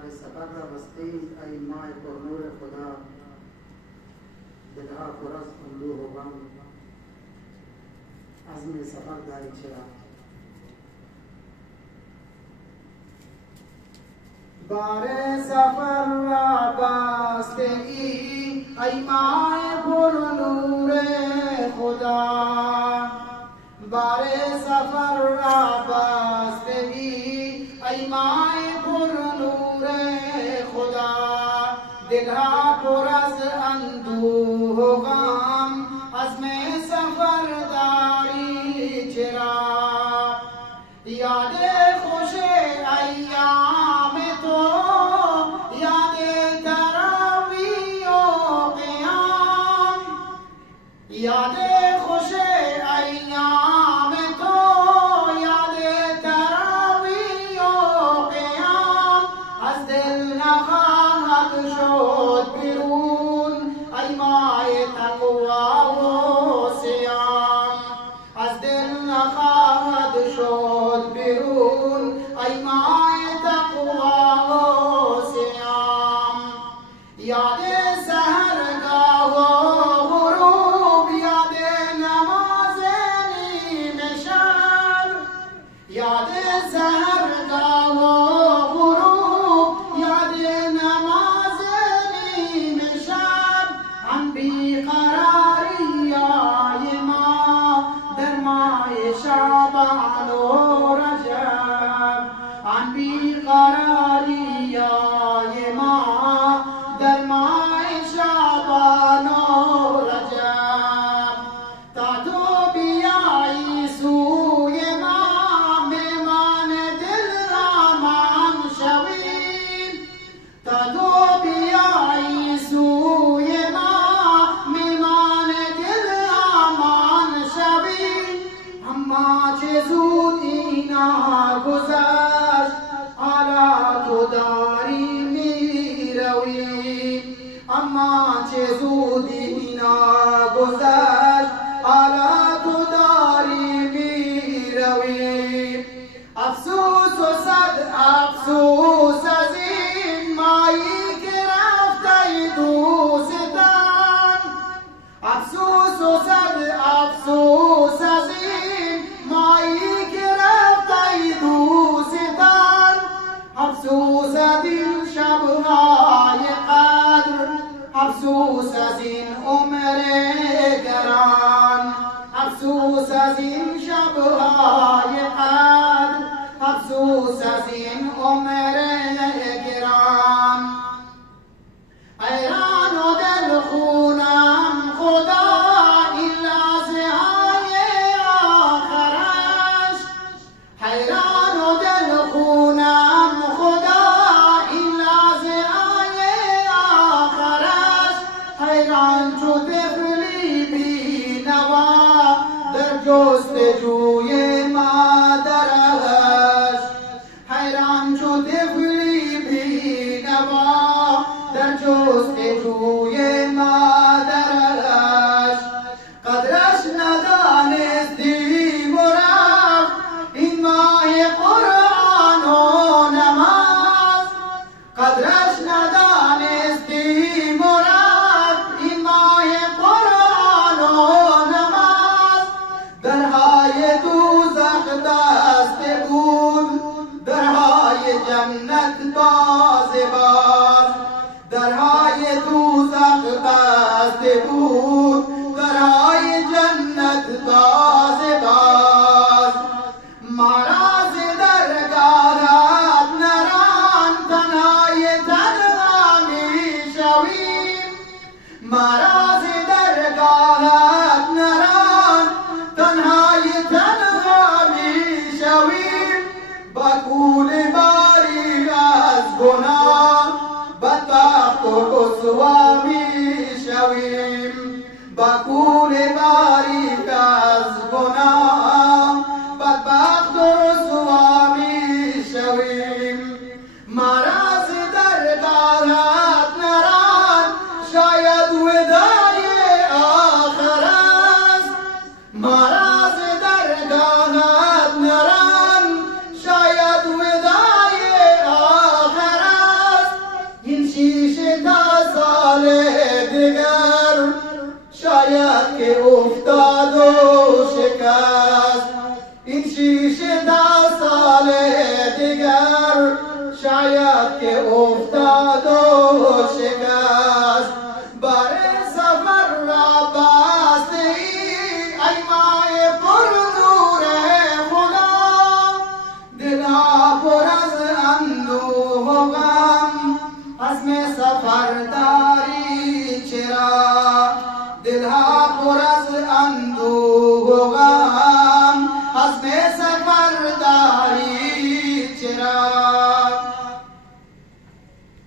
در سفر را بسته ای ماه پر نور خدا، دلها پر از اندوه و غم، عزم سفر داری چرا؟ بار سفر را بسته ای ماه پر نور خدا، بار سفر را بسته ای ماه پر نور خدا، دلها پر از اندوه و غم، عزم سفر داری چرا؟ یاد خوش ایام تو، یاد تراویح و قیام، یاد خوش ایام تو، یاد تراویح و قیام، از دل نخواهد شد بیرون ای ماه تقوا و صیام، از دل نخواهد شد بیرون ای ماه تقوا و صیام، یاد سحرگاه و غروب، یاد نماز نیمه شب، یاد سحرگاه و غروب، یاد نماز نیمه شب، آن بیقراری های ما در ماه شعبان و رجب، آن بیقراری های ما در ماه شعبان و رجب، تا تو بیایی سوی ما مهمان دل امان شویم، تا تو بیایی سوی ما مهمان دل امان شویم، اما چه زود اینا گذشت حالا تو داری می روی، اما چه زود اینا گذشت حالا تو داری می روی، افسوس و صد افسوس از این مایی که رفته دوستان، افسوس و صد افسوس از این مایی که رفته دوستان، افسوس از این شبهای قدر، افسوس از این عمر گران، افسوس از این شبهای قدر، افسوس از این عمر گران، حیران و دل خونم خدا این لحظه های آخرش، حیران و دل خونم خدا این لحظه های آخرش، حیران چو طفلی بی نوا در جستجوی مادرش، حیران چو طفلی بی نوا در جستجوی مادرش، قدرش ندانستیم و رفت این ماه قرآن و نماز، قدرش ندانستیم و رفت این ماه قرآن و نماز، درهای دوزخ بسته بود، درهای جنت باز باز، درهای دوزخ بسته بود، درهای جنت باز باز، ما را ز درگاهت نران تنهای تنها می شویم، ما را ز درگاهت نران تنهای تنها می شویم، ربا